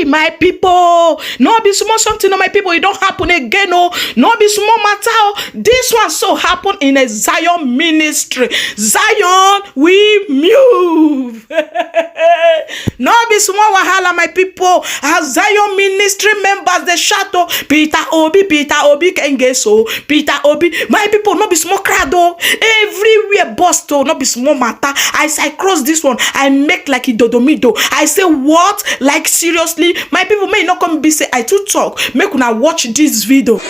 Hey, my people, no be small something, no, my people, it don't happen again, no be small matter. This one so happen in a Zion ministry. Zion, we move. No be small wahala, my people. As Zion ministry members, they shout, Peter Obi can get so. Peter Obi, my people, no be small crowd, everywhere bust, no be small matter. As I cross this one, I make like a dodomido. I say, what? Like, seriously? My people may not come be say, I too talk. Make una watch this video.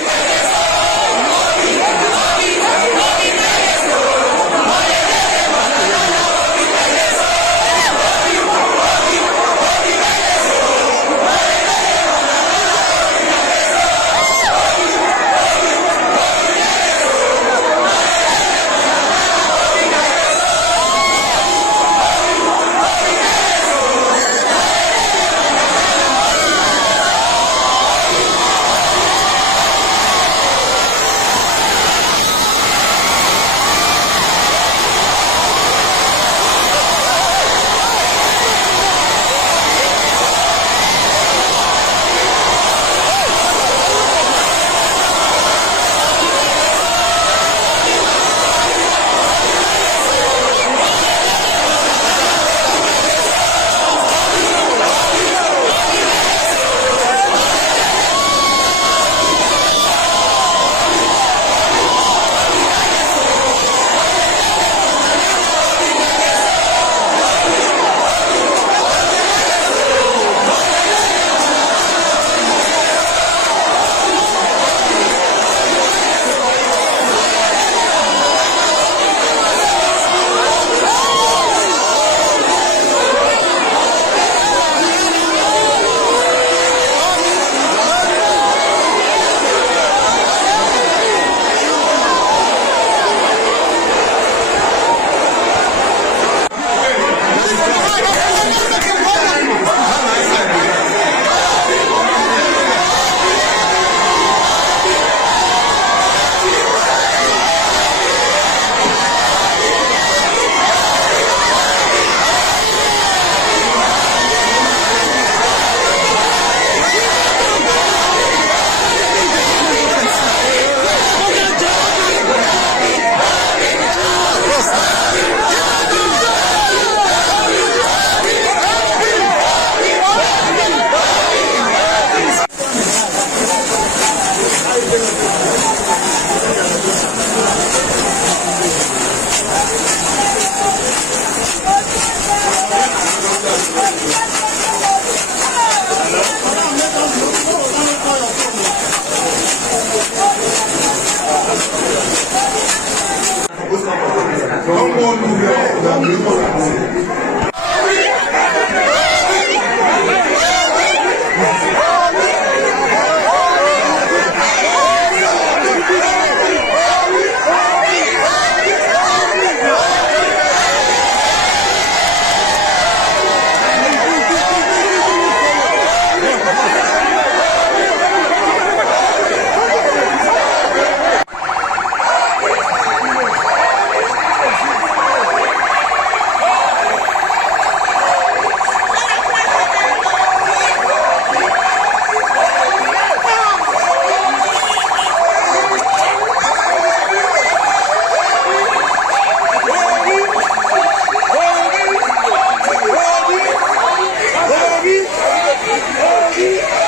Holy,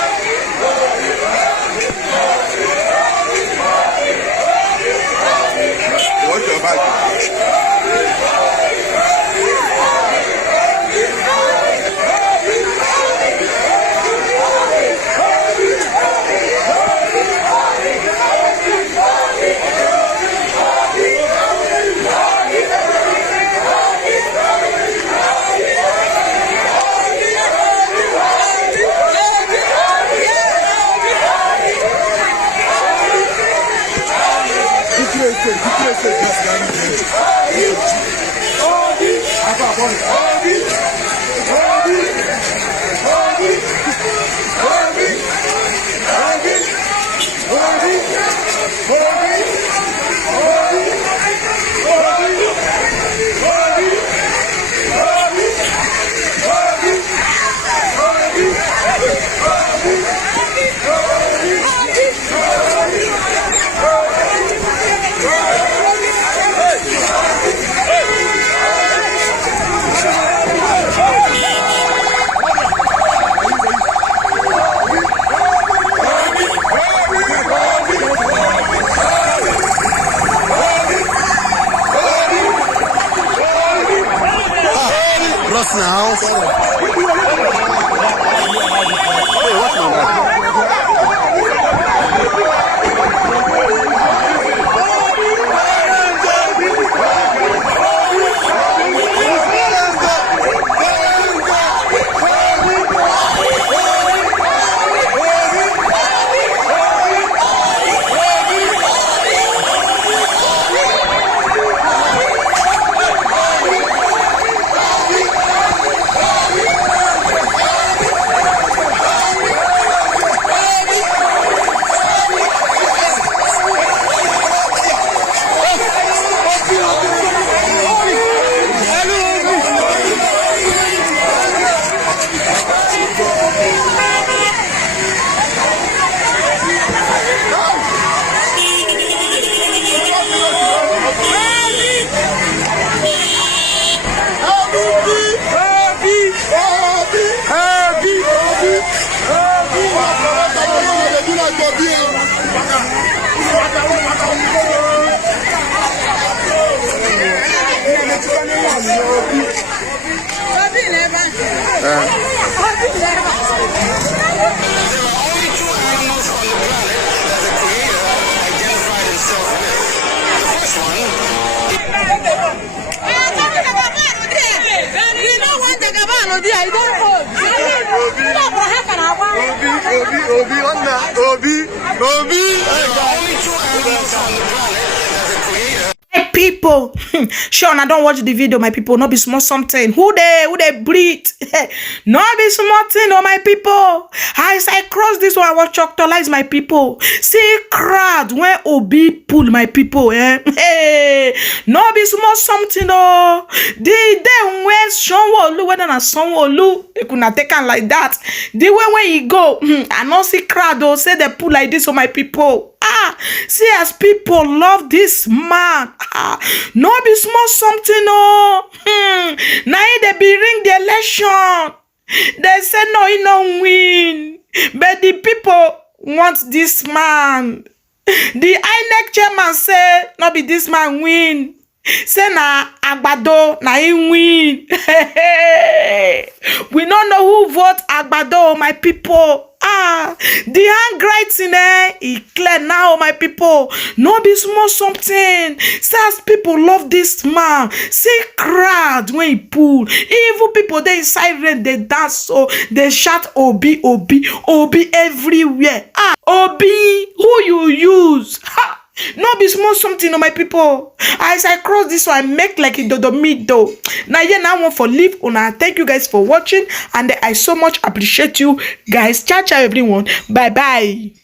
now. Hey, what's my name? People, sure, I don't watch the video, my people. Not be small something. Who they breathe? Not be small thing, oh my people. As I cross this one, I was choctolize my people. See crowd when Obi pull my people. Hey, not be small something, oh. The day when Sonwo-Olu, whether na Sonwo-Olu, they could not take on like that. The way when he go, I not see crowd, oh, say they pull like this, oh my people. See as people love this man. No be small something, oh. Now they be ring the election. They say no, he no win. But the people want this man. The INEC chairman say no be this man win. Say na Agbado na him win. We don't know who vote Agbado, my people. The handwriting e clear now, my people. No be small something. See as people love this man. See crowd when he pull. Even people they inside rain, they dance, so they shout Obi, Obi, Obi everywhere. Obi, who you use? No be small something, my people. As I cross this one, I make like it do me though. Now I want for leave. Thank you guys for watching, and I so much appreciate you guys. Ciao, ciao, everyone. Bye bye.